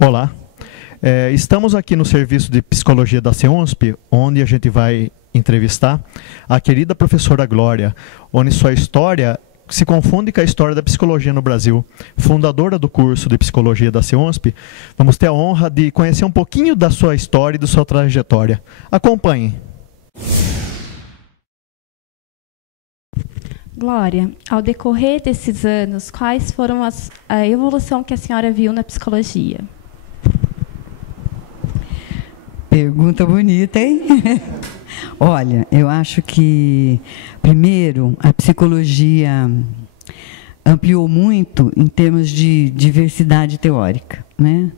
Olá, estamos aqui no serviço de psicologia da CEONSP, onde a gente vai entrevistar a querida professora Glória, onde sua história se confunde com a história da psicologia no Brasil. Fundadora do curso de psicologia da CEONSP, vamos ter a honra de conhecer um pouquinho da sua história e da sua trajetória. Acompanhem. Glória, ao decorrer desses anos, quais foram a evolução que a senhora viu na psicologia? Pergunta bonita, hein? Olha, eu acho que, primeiro, a psicologia ampliou muito em termos de diversidade teórica, né?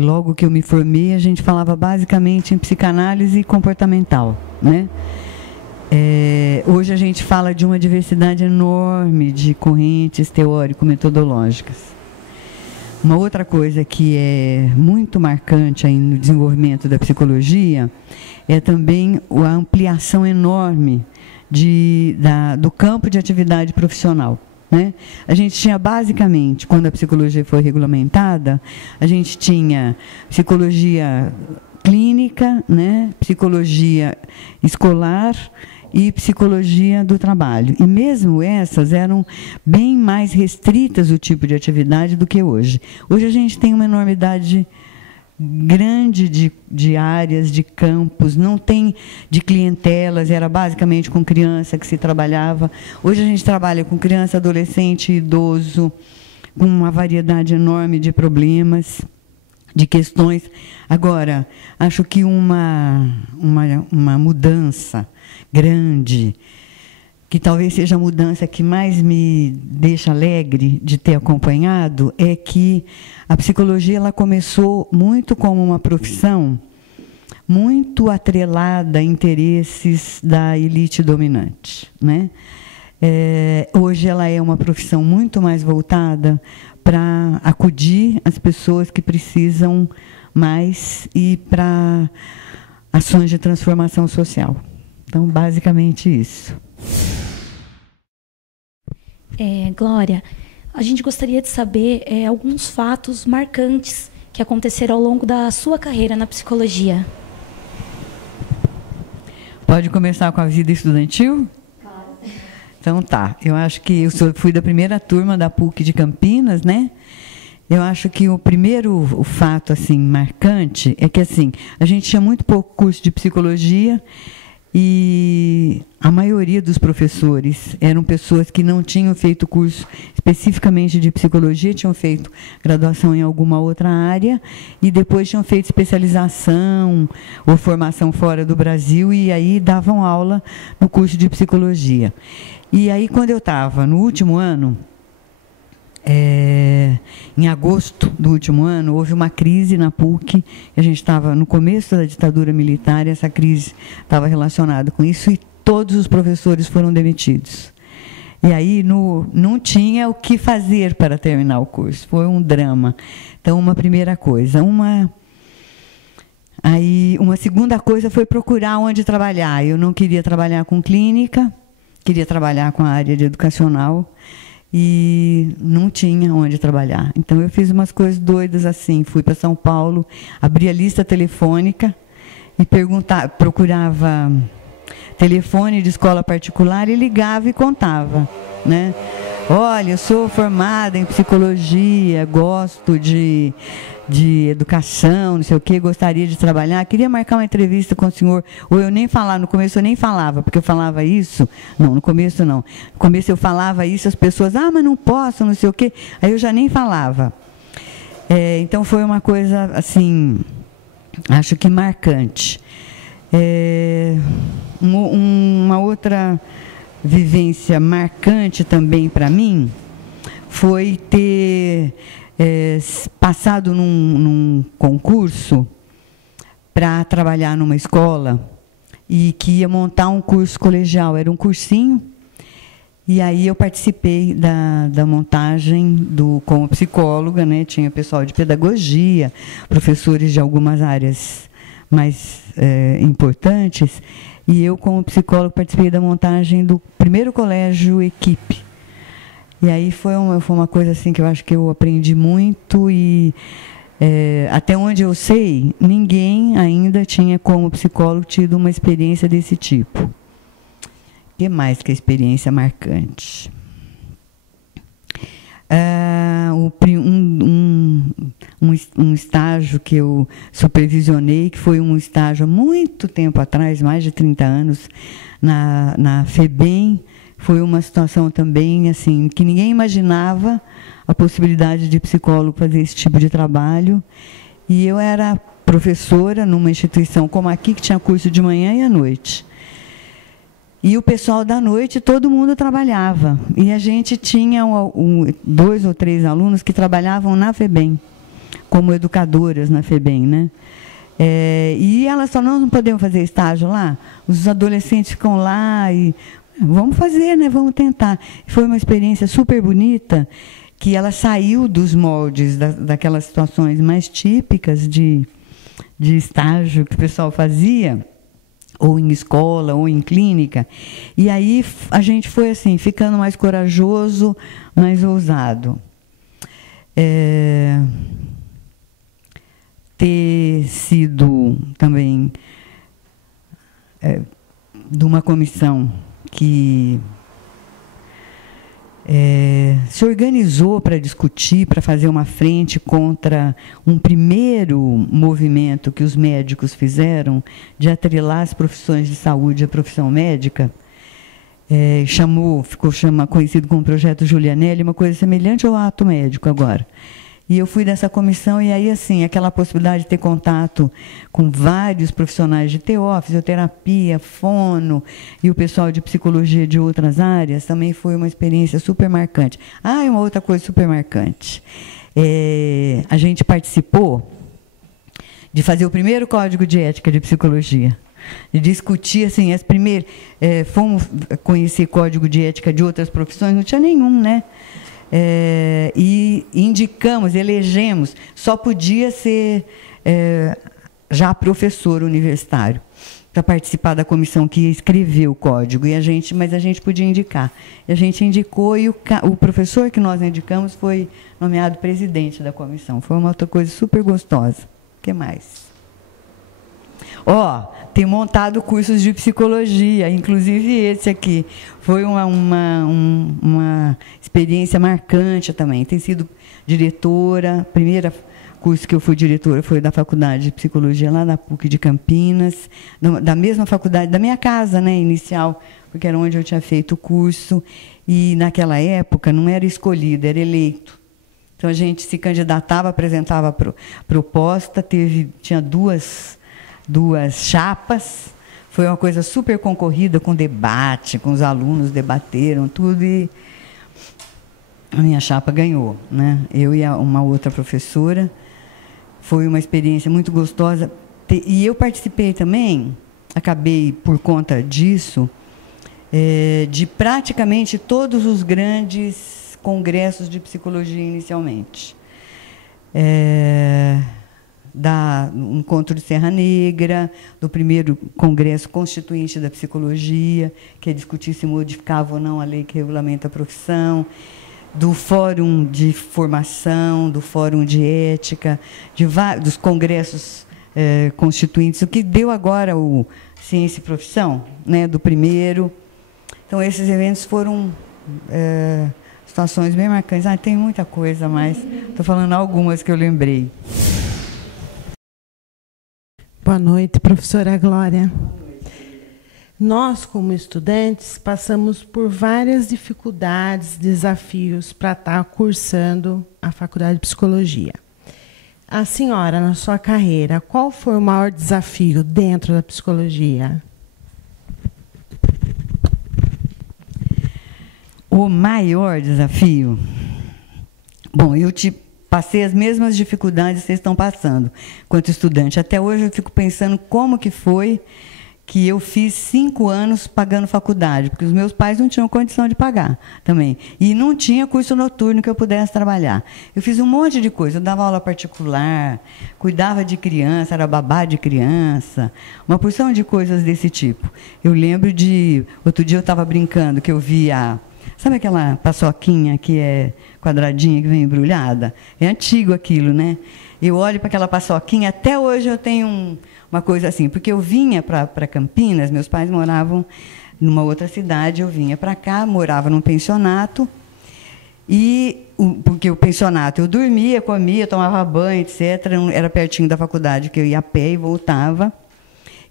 Logo que eu me formei, a gente falava basicamente em psicanálise comportamental, né? Hoje a gente fala de uma diversidade enorme de correntes teórico-metodológicas. Uma outra coisa que é muito marcante aí no desenvolvimento da psicologia é também a ampliação enorme do campo de atividade profissional, né? A gente tinha basicamente, quando a psicologia foi regulamentada, a gente tinha psicologia clínica, né? Psicologia escolar e psicologia do trabalho. E mesmo essas eram bem mais restritas o tipo de atividade do que hoje. Hoje a gente tem uma enormidade grande de áreas, de campos, não tem de clientelas, era basicamente com criança que se trabalhava. Hoje a gente trabalha com criança, adolescente, idoso, com uma variedade enorme de problemas, de questões. Agora, acho que uma mudança grande, que talvez seja a mudança que mais me deixa alegre de ter acompanhado, é que a psicologia ela começou muito como uma profissão muito atrelada a interesses da elite dominante, né? Hoje ela é uma profissão muito mais voltada para acudir as pessoas que precisam mais e para ações de transformação social. Então, basicamente isso. Glória, a gente gostaria de saber alguns fatos marcantes que aconteceram ao longo da sua carreira na psicologia. Pode começar com a vida estudantil? Claro. Então tá, eu acho que eu fui da primeira turma da PUC de Campinas, né? Eu acho que o fato assim marcante é que assim, a gente tinha muito pouco curso de psicologia e a maioria dos professores eram pessoas que não tinham feito curso especificamente de psicologia, tinham feito graduação em alguma outra área e depois tinham feito especialização ou formação fora do Brasil e aí davam aula no curso de psicologia. E aí, quando eu estava no último ano, em agosto do último ano, houve uma crise na PUC, a gente estava no começo da ditadura militar, e essa crise estava relacionada com isso, e todos os professores foram demitidos. E aí não tinha o que fazer para terminar o curso, foi um drama. Então, uma primeira coisa. Uma segunda coisa foi procurar onde trabalhar. Eu não queria trabalhar com clínica, queria trabalhar com a área de educacional, e não tinha onde trabalhar. Então, eu fiz umas coisas doidas assim. Fui para São Paulo, abri a lista telefônica e procurava telefone de escola particular e ligava e contava, né? Olha, eu sou formada em psicologia, gosto de educação, não sei o quê, gostaria de trabalhar, queria marcar uma entrevista com o senhor, ou eu nem falava, no começo eu nem falava, porque eu falava isso, não, no começo não, no começo eu falava isso, as pessoas, mas não posso, não sei o quê, aí eu já nem falava. Então foi uma coisa, assim, acho que marcante. Uma outra vivência marcante também para mim foi ter passado num concurso para trabalhar numa escola e que ia montar um curso colegial, era um cursinho, e aí eu participei da montagem como psicóloga, né? Tinha pessoal de pedagogia, professores de algumas áreas mais importantes, e eu, como psicólogo, participei da montagem do primeiro colégio Equipe. E aí foi uma coisa assim que eu acho que eu aprendi muito e Até onde eu sei, ninguém ainda tinha, como psicólogo, tido uma experiência desse tipo. O que mais que a experiência marcante? Um estágio que eu supervisionei, que foi um estágio há muito tempo atrás, mais de 30 anos, na FEBEM, foi uma situação também assim, que ninguém imaginava a possibilidade de psicólogo fazer esse tipo de trabalho. E eu era professora numa instituição como aqui, que tinha curso de manhã e à noite. E o pessoal da noite, todo mundo trabalhava. E a gente tinha 2 ou 3 alunos que trabalhavam na FEBEM, como educadoras na FEBEM, né? E elas falaram, não podemos fazer estágio lá? Os adolescentes ficam lá e... Vamos fazer, né? Vamos tentar. Foi uma experiência super bonita, que ela saiu dos moldes daquelas situações mais típicas de estágio que o pessoal fazia, ou em escola, ou em clínica. E aí a gente foi assim, ficando mais corajoso, mais ousado. Ter sido também de uma comissão que se organizou para discutir, para fazer uma frente contra um primeiro movimento que os médicos fizeram de atrelar as profissões de saúde à profissão médica. Ficou conhecido como Projeto Julianelli, uma coisa semelhante ao ato médico agora. E eu fui dessa comissão, e aí, assim, aquela possibilidade de ter contato com vários profissionais de TO, fisioterapia, fono, e o pessoal de psicologia de outras áreas, também foi uma experiência super marcante. E uma outra coisa super marcante. A gente participou de fazer o primeiro código de ética de psicologia. De discutir, assim, fomos conhecer código de ética de outras profissões, não tinha nenhum, né? E indicamos, elegemos, só podia ser já professor universitário para participar da comissão que ia escrever o código, mas a gente podia indicar. E a gente indicou, e o professor que nós indicamos foi nomeado presidente da comissão. Foi uma outra coisa super gostosa. O que mais? Tem montado cursos de psicologia, inclusive esse aqui. Foi uma experiência marcante também. Tem sido diretora, primeiro curso que eu fui diretora foi da Faculdade de Psicologia, lá da PUC de Campinas, da mesma faculdade, da minha casa, né, inicial, porque era onde eu tinha feito o curso. E, naquela época, não era escolhido, era eleito. Então, a gente se candidatava, apresentava proposta, tinha duas chapas, foi uma coisa super concorrida, com debate, com os alunos debateram tudo, e a minha chapa ganhou, né? Eu e uma outra professora. Foi uma experiência muito gostosa. E eu participei também, acabei por conta disso, de praticamente todos os grandes congressos de psicologia inicialmente. Do Encontro de Serra Negra, do primeiro Congresso Constituinte da Psicologia, que é discutir se modificava ou não a lei que regulamenta a profissão, do Fórum de Formação, do Fórum de Ética, dos congressos constituintes, o que deu agora o Ciência e Profissão, né, do primeiro. Então, esses eventos foram situações bem marcantes. Tem muita coisa, mas estou falando algumas que eu lembrei. Boa noite, professora Glória. Nós, como estudantes, passamos por várias dificuldades, desafios para estar cursando a Faculdade de Psicologia. A senhora, na sua carreira, qual foi o maior desafio dentro da psicologia? O maior desafio? Bom, eu passei as mesmas dificuldades que vocês estão passando, enquanto estudante. Até hoje eu fico pensando como que foi que eu fiz 5 anos pagando faculdade, porque os meus pais não tinham condição de pagar também. E não tinha curso noturno que eu pudesse trabalhar. Eu fiz um monte de coisa. Eu dava aula particular, cuidava de criança, era babá de criança, uma porção de coisas desse tipo. Eu lembro outro dia eu estava brincando, que eu vi Sabe aquela paçoquinha que é quadradinha, que vem embrulhada? É antigo aquilo, né? Eu olho para aquela paçoquinha, até hoje eu tenho uma coisa assim, porque eu vinha para Campinas, meus pais moravam numa outra cidade, eu vinha para cá, morava num pensionato, porque o pensionato eu dormia, comia, tomava banho, etc. Era pertinho da faculdade, que eu ia a pé e voltava.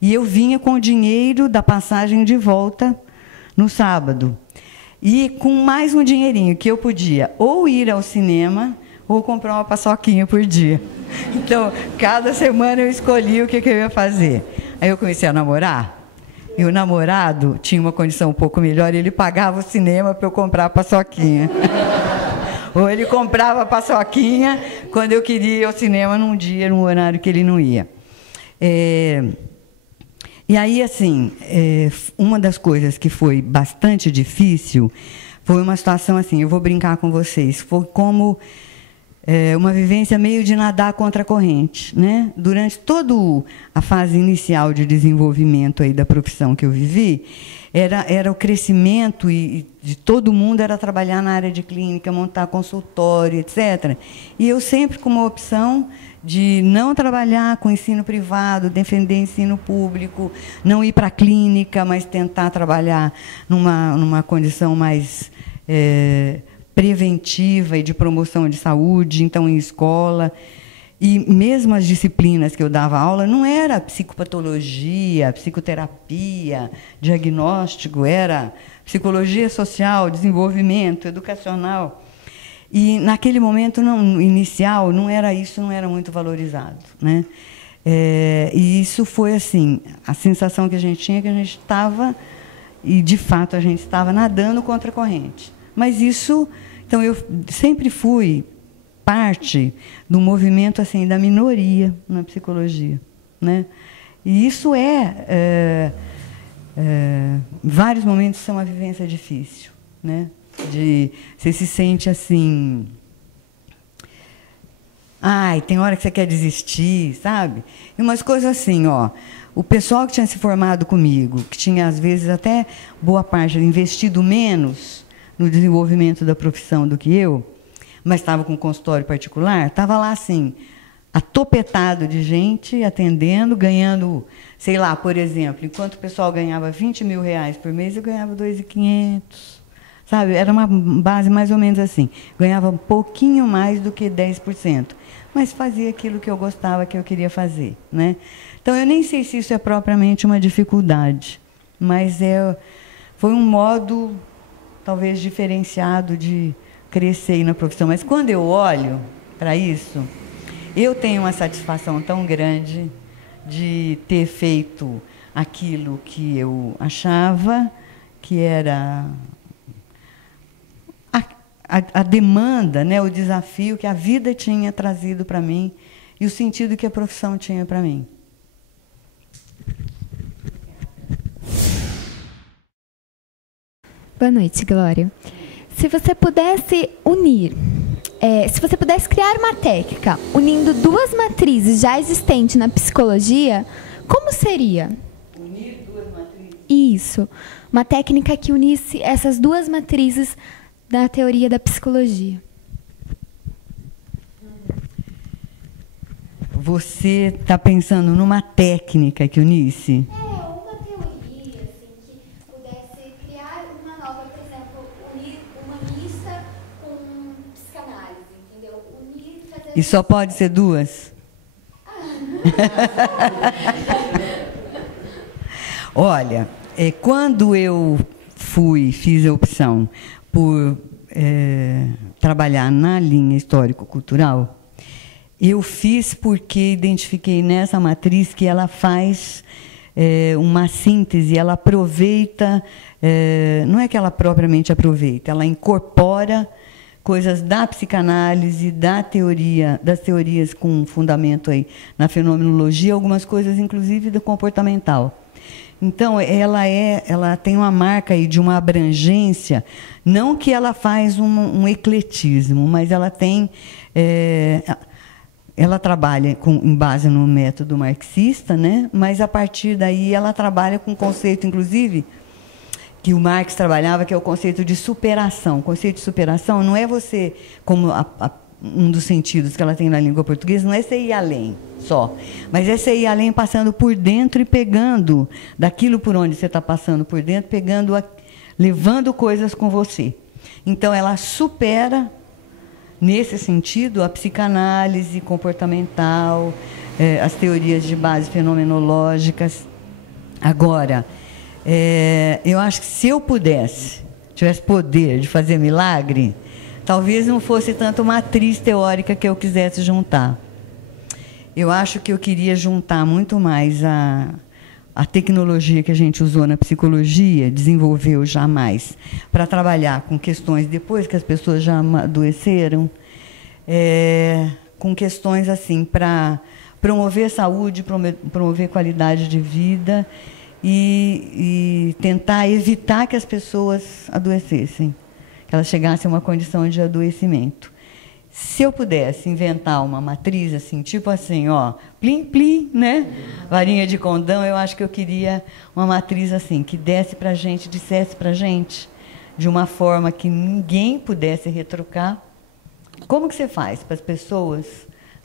E eu vinha com o dinheiro da passagem de volta no sábado. E com mais um dinheirinho que eu podia ou ir ao cinema ou comprar uma paçoquinha por dia. Então, cada semana eu escolhia o que eu ia fazer. Aí eu comecei a namorar. E o namorado tinha uma condição um pouco melhor, ele pagava o cinema para eu comprar a paçoquinha. Ou ele comprava a paçoquinha quando eu queria ir ao cinema num dia, num horário que ele não ia. E aí, assim, uma das coisas que foi bastante difícil foi uma situação assim, eu vou brincar com vocês, foi como uma vivência meio de nadar contra a corrente, né? Durante toda a fase inicial de desenvolvimento aí da profissão que eu vivi, era o crescimento de todo mundo era trabalhar na área de clínica, montar consultório, etc. E eu sempre com uma opção de não trabalhar com ensino privado, defender ensino público, não ir para a clínica, mas tentar trabalhar numa condição mais preventiva e de promoção de saúde, então em escola. E mesmo as disciplinas que eu dava aula não era psicopatologia, psicoterapia, diagnóstico, era psicologia social, desenvolvimento, educacional. E naquele momento inicial não era isso, não era muito valorizado, né? E isso foi assim, a sensação que a gente tinha que a gente estava, e de fato a gente estava nadando contra a corrente. Mas isso, então eu sempre fui parte do movimento assim da minoria na psicologia, né? E isso em vários momentos é uma vivência difícil, né? Você se sente assim, tem hora que você quer desistir, sabe? E umas coisas assim, o pessoal que tinha se formado comigo, que tinha às vezes até boa parte investido menos no desenvolvimento da profissão do que eu, mas estava com consultório particular, estava lá assim, atopetado de gente atendendo, ganhando, sei lá, por exemplo, enquanto o pessoal ganhava R$20 mil por mês, eu ganhava R$2.500. Sabe? Era uma base mais ou menos assim. Ganhava um pouquinho mais do que 10%, mas fazia aquilo que eu gostava, que eu queria fazer, né? Então, eu nem sei se isso é propriamente uma dificuldade, mas foi um modo, talvez, diferenciado de crescer na profissão. Mas, quando eu olho para isso, eu tenho uma satisfação tão grande de ter feito aquilo que eu achava que era a demanda, né, o desafio que a vida tinha trazido para mim e o sentido que a profissão tinha para mim. Boa noite, Glória. Se você pudesse se você pudesse criar uma técnica unindo duas matrizes já existentes na psicologia, como seria? Unir duas matrizes? Isso. Uma técnica que unisse essas duas matrizes da teoria da psicologia. Você está pensando numa técnica que unisse? Uma teoria assim, que pudesse criar uma nova, por exemplo, unir humanista com psicanálise, entendeu? E só pode ser duas? Olha, quando eu fiz a opção por trabalhar na linha histórico-cultural, eu fiz porque identifiquei nessa matriz que ela faz uma síntese, ela aproveita, não é que ela propriamente aproveita, ela incorpora coisas da psicanálise, das teorias com fundamento aí na fenomenologia, algumas coisas inclusive do comportamental. Então, ela tem uma marca aí de uma abrangência, não que ela faz um ecletismo, mas ela tem... ela trabalha em base no método marxista, né? Mas, a partir daí, ela trabalha com conceito, inclusive, que o Marx trabalhava, que é o conceito de superação. O conceito de superação não é você, como um dos sentidos que ela tem na língua portuguesa, não é você ir além só, mas é você ir além passando por dentro e pegando daquilo por onde você está passando por dentro, levando coisas com você. Então, ela supera, nesse sentido, a psicanálise comportamental, as teorias de base fenomenológicas. Agora, eu acho que se eu tivesse poder de fazer milagre, talvez não fosse tanto matriz teórica que eu quisesse juntar. Eu acho que eu queria juntar muito mais a tecnologia que a gente usou na psicologia, desenvolveu jamais, para trabalhar com questões, depois que as pessoas já adoeceram, com questões assim, para promover saúde, promover qualidade de vida e tentar evitar que as pessoas adoecessem, que elas chegassem a uma condição de adoecimento. Se eu pudesse inventar uma matriz, assim, tipo assim, ó, plim, plim, né? Varinha de condão, eu acho que eu queria uma matriz assim, que desse pra gente, dissesse pra gente, de uma forma que ninguém pudesse retrucar. Como que você faz para as pessoas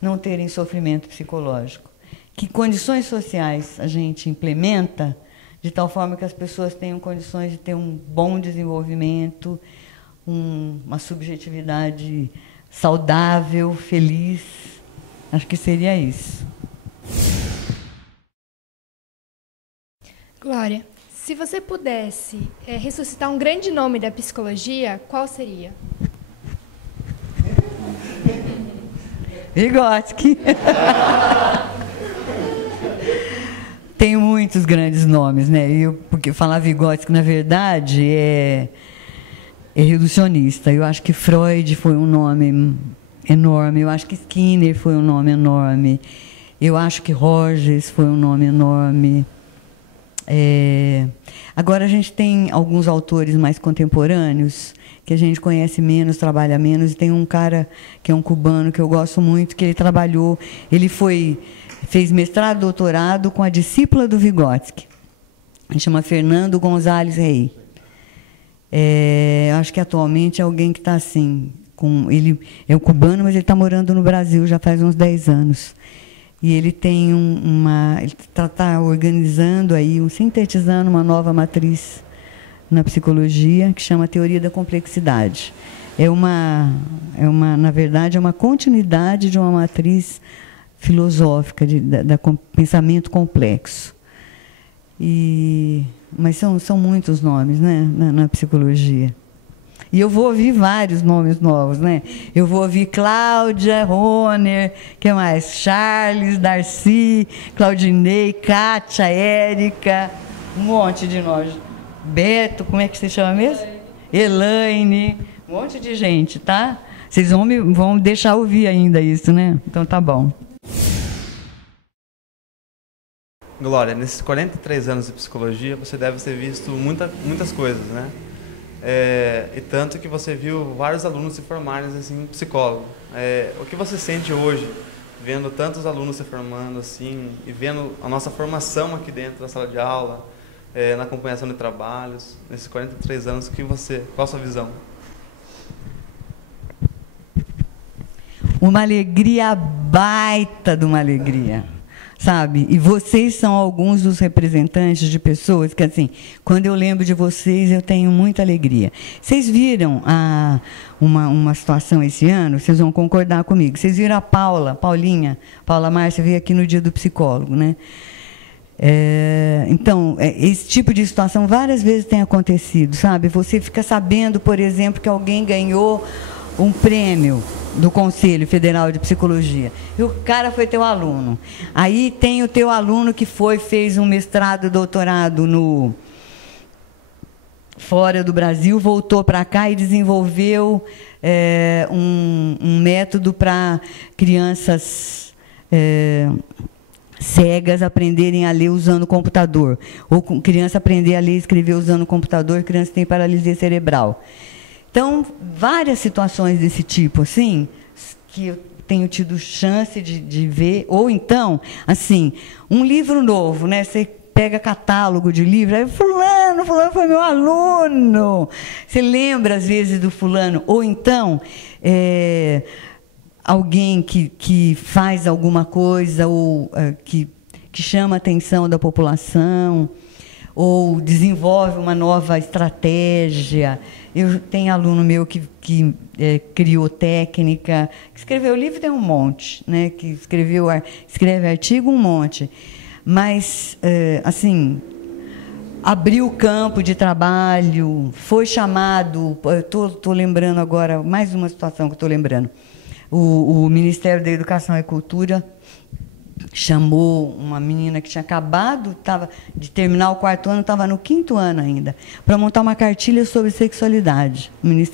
não terem sofrimento psicológico? Que condições sociais a gente implementa de tal forma que as pessoas tenham condições de ter um bom desenvolvimento, uma subjetividade saudável, feliz. Acho que seria isso. Glória, se você pudesse ressuscitar um grande nome da psicologia, qual seria? Vygotsky. Tem muitos grandes nomes, né? Porque falar Vygotsky, na verdade, é reducionista. Eu acho que Freud foi um nome enorme, eu acho que Skinner foi um nome enorme, eu acho que Rogers foi um nome enorme. Agora a gente tem alguns autores mais contemporâneos que a gente conhece menos, trabalha menos, e tem um cara que é um cubano que eu gosto muito, que ele fez mestrado, doutorado com a discípula do Vygotsky, ele chama Fernando González Rey. Acho que atualmente é alguém que está assim, ele é um cubano, mas ele está morando no Brasil já faz uns 10 anos. E ele tem ele está organizando aí, sintetizando uma nova matriz na psicologia que chama Teoria da Complexidade. Na verdade, é uma continuidade de uma matriz filosófica da pensamento complexo. Mas são muitos nomes, né, na psicologia. E eu vou ouvir vários nomes novos, né? Eu vou ouvir Cláudia, Roner, que mais? Charles, Darcy, Claudinei, Kátia, Érica, um monte de nós. Beto, como é que você chama mesmo? Elaine, um monte de gente, tá? Vocês vão deixar ouvir ainda isso, né? Então tá bom. Glória, nesses 43 anos de psicologia, você deve ter visto muitas coisas, né? E tanto que você viu vários alunos se formarem assim, psicólogo. O que você sente hoje, vendo tantos alunos se formando assim, e vendo a nossa formação aqui dentro da sala de aula, na acompanhação de trabalhos, nesses 43 anos, qual a sua visão? Uma alegria baita de uma alegria. Sabe? E vocês são alguns dos representantes de pessoas que, assim, quando eu lembro de vocês, eu tenho muita alegria. Vocês viram uma situação esse ano, vocês vão concordar comigo. Vocês viram a Paula Márcia veio aqui no dia do psicólogo, né? Então, esse tipo de situação várias vezes tem acontecido, sabe? Você fica sabendo, por exemplo, que alguém ganhou um prêmio do Conselho Federal de Psicologia. E o cara foi teu aluno. Aí tem o teu aluno que fez um mestrado, doutorado fora do Brasil, voltou para cá e desenvolveu um método para crianças cegas aprenderem a ler usando o computador. Ou criança aprender a ler e escrever usando o computador, criança que tem paralisia cerebral. Então, várias situações desse tipo, assim, que eu tenho tido chance de ver, ou então, assim, um livro novo, né? Você pega catálogo de livro, aí fulano fulano foi meu aluno. Você lembra, às vezes, do fulano? Ou então, alguém que faz alguma coisa, ou que chama a atenção da população, ou desenvolve uma nova estratégia. Eu tenho aluno meu que criou técnica, que escreveu livro, tem um monte, né? Que escreve artigo, um monte. Mas, assim, abriu o campo de trabalho, foi chamado... Estou lembrando agora, mais uma situação que estou lembrando. O Ministério da Educação e Cultura chamou uma menina que tinha acabado de terminar o 4º ano, estava no 5º ano ainda, para montar uma cartilha sobre sexualidade. O Ministério